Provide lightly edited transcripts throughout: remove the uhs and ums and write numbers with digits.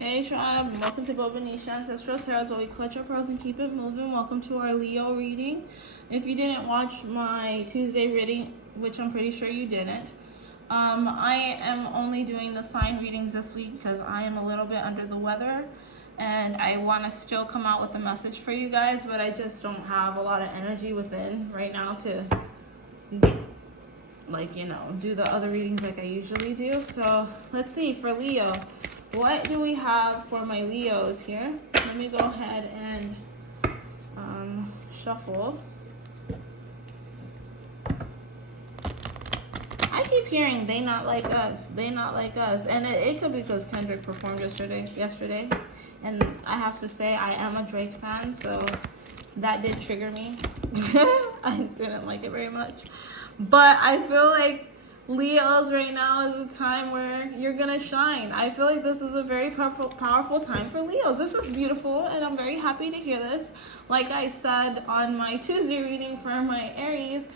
Hey tribe, welcome to Bobo-Nesha Ancestral Tarot, where we clutch our pearls and keep it moving. Welcome to our Leo reading. If you didn't watch my Tuesday reading, which I'm pretty sure you didn't, I am only doing the sign readings this week because I am a little bit under the weather and I want to still come out with a message for you guys, but I just don't have a lot of energy within right now to do the other readings like I usually do. So let's see, for Leo, what do we have for my Leos here? Let me go ahead and shuffle. I keep hearing they not like us, and it could be because Kendrick performed yesterday, and I have to say I am a Drake fan, so that did trigger me. I didn't like it very much, but I feel like Leos right now is a time where you're gonna shine. I feel like this is a very powerful time for Leos. This is beautiful, and I'm very happy to hear this. Like I said on my Tuesday reading for my Aries,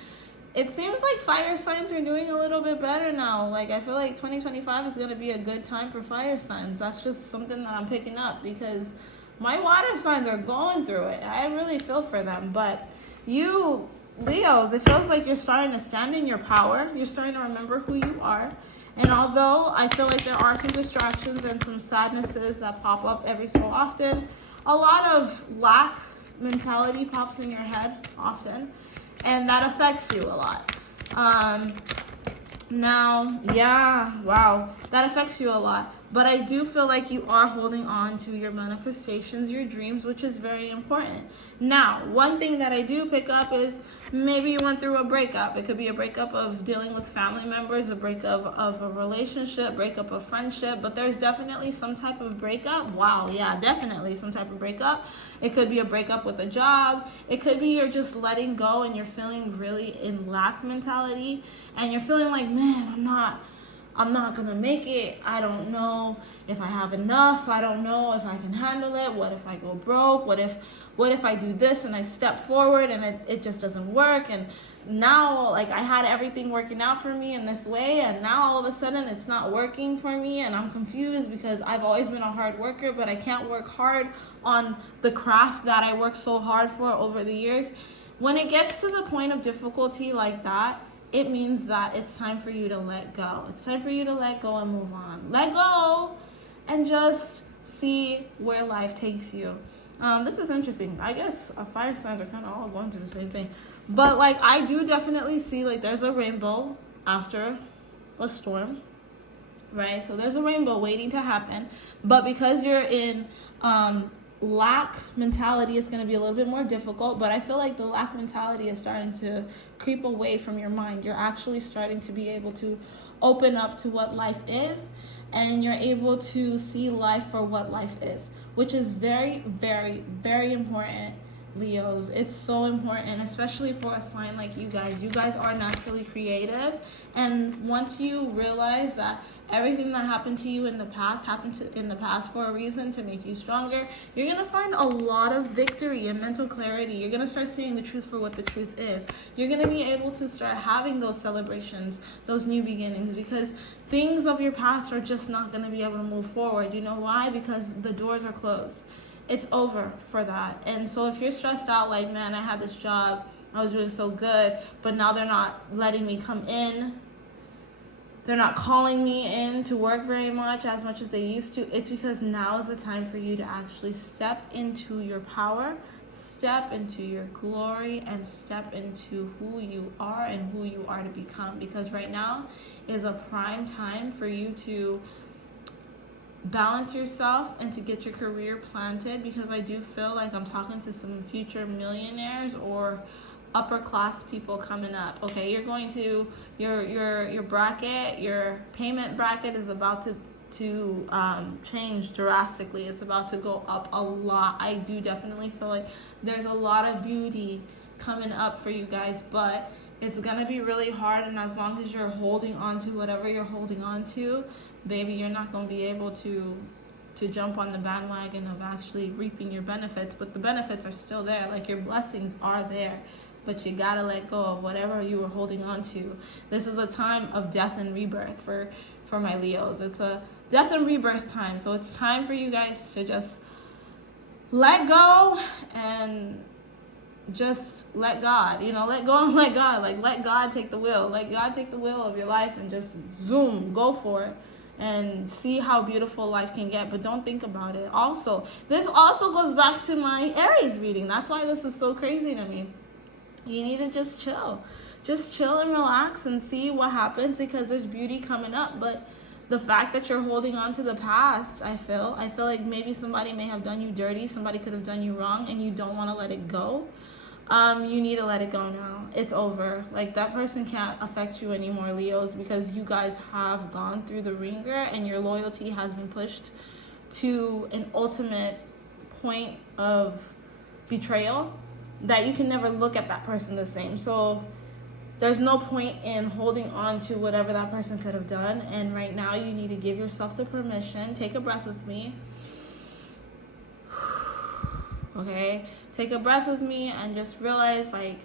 it seems like fire signs are doing a little bit better now. Like, I feel like 2025 is gonna be a good time for fire signs. That's just something that I'm picking up because my water signs are going through it. I really feel for them, but you Leos, it feels like you're starting to stand in your power. You're starting to remember who you are. And although I feel like there are some distractions and some sadnesses that pop up every so often, a lot of lack mentality pops in your head often, and that affects you a lot. That affects you a lot. But I do feel like you are holding on to your manifestations, your dreams, which is very important. Now, one thing that I do pick up is maybe you went through a breakup. It could be a breakup of dealing with family members, a breakup of a relationship, breakup of friendship, but there's definitely some type of breakup. Wow, yeah, definitely some type of breakup. It could be a breakup with a job. It could be you're just letting go and you're feeling really in lack mentality, and you're feeling like, man, I'm not gonna make it. I don't know if I have enough. I don't know if I can handle it. What if I go broke? What if I do this and I step forward and it just doesn't work? And now, like, I had everything working out for me in this way, and now all of a sudden it's not working for me, and I'm confused because I've always been a hard worker, but I can't work hard on the craft that I worked so hard for over the years. When it gets to the point of difficulty like that, it means that it's time for you to let go. It's time for you to let go and move on. Let go and just see where life takes you. This is interesting. I guess fire signs are kind of all going through the same thing. But, like, I do definitely see, like, there's a rainbow after a storm, right? So there's a rainbow waiting to happen. But because you're in lack mentality, is going to be a little bit more difficult, but I feel like the lack mentality is starting to creep away from your mind. You're actually starting to be able to open up to what life is, and you're able to see life for what life is, which is very, very, very important, Leos. It's so important, especially for a sign like you guys. You guys are naturally creative, and once you realize that everything that happened to you in the past for a reason, to make you stronger, you're gonna find a lot of victory and mental clarity. You're gonna start seeing the truth for what the truth is. You're gonna be able to start having those celebrations, those new beginnings, because things of your past are just not gonna be able to move forward. You know why? Because the doors are closed. It's over for that. And so if you're stressed out, like, man, I had this job, I was doing so good, but now they're not letting me come in, they're not calling me in to work very much as they used to, it's because now is the time for you to actually step into your power, step into your glory, and step into who you are and who you are to become. Because right now is a prime time for you to balance yourself and to get your career planted, because I do feel like I'm talking to some future millionaires or upper class people coming up. Okay, you're going to your bracket, your payment bracket is about to change drastically. It's about to go up a lot. I do definitely feel like there's a lot of beauty coming up for you guys, but it's gonna be really hard, and as long as you're holding on to whatever you're holding on to, baby, you're not gonna be able to jump on the bandwagon of actually reaping your benefits. But the benefits are still there, like your blessings are there, but you gotta let go of whatever you were holding on to. This is a time of death and rebirth for my Leos. It's a death and rebirth time. So it's time for you guys to just let go and just let God, let go and let God. Like, let God take the wheel. Let God take the wheel of your life and just zoom, go for it. And see how beautiful life can get, but don't think about it. Also, this also goes back to my Aries reading. That's why this is so crazy to me. You need to just chill. Just chill and relax and see what happens, because there's beauty coming up. But the fact that you're holding on to the past, I feel like maybe somebody may have done you dirty. Somebody could have done you wrong, and you don't want to let it go. You need to let it go now. It's over. Like, that person can't affect you anymore, Leos, because you guys have gone through the ringer and your loyalty has been pushed to an ultimate point of betrayal that you can never look at that person the same. So there's no point in holding on to whatever that person could have done. And right now you need to give yourself the permission. Take a breath with me. Okay, take a breath with me and just realize, like,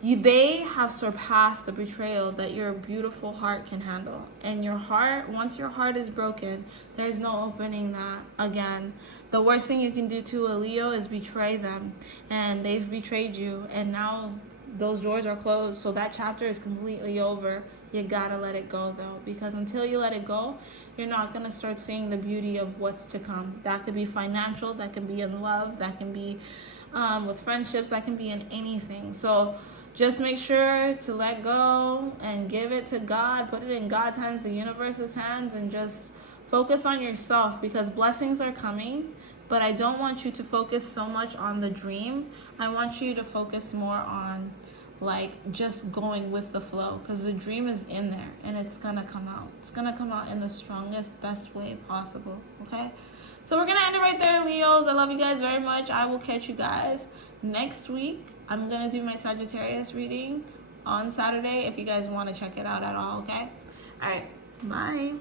they have surpassed the betrayal that your beautiful heart can handle. And your heart, once your heart is broken, there's no opening that again. The worst thing you can do to a Leo is betray them, and they've betrayed you, and now those doors are closed. So that chapter is completely over. You gotta let it go, though, because until you let it go, you're not gonna start seeing the beauty of what's to come. That could be financial, that can be in love, that can be with friendships, that can be in anything. So just make sure to let go and give it to God. Put it in God's hands, the universe's hands, and just focus on yourself, because blessings are coming. But I don't want you to focus so much on the dream. I want you to focus more on, like, just going with the flow, because the dream is in there and it's gonna come out. It's gonna come out in the strongest, best way possible. Okay, so we're gonna end it right there, Leos. I love you guys very much. I will catch you guys next week. I'm gonna do my Sagittarius reading on Saturday if you guys want to check it out at all. Okay, all right, bye.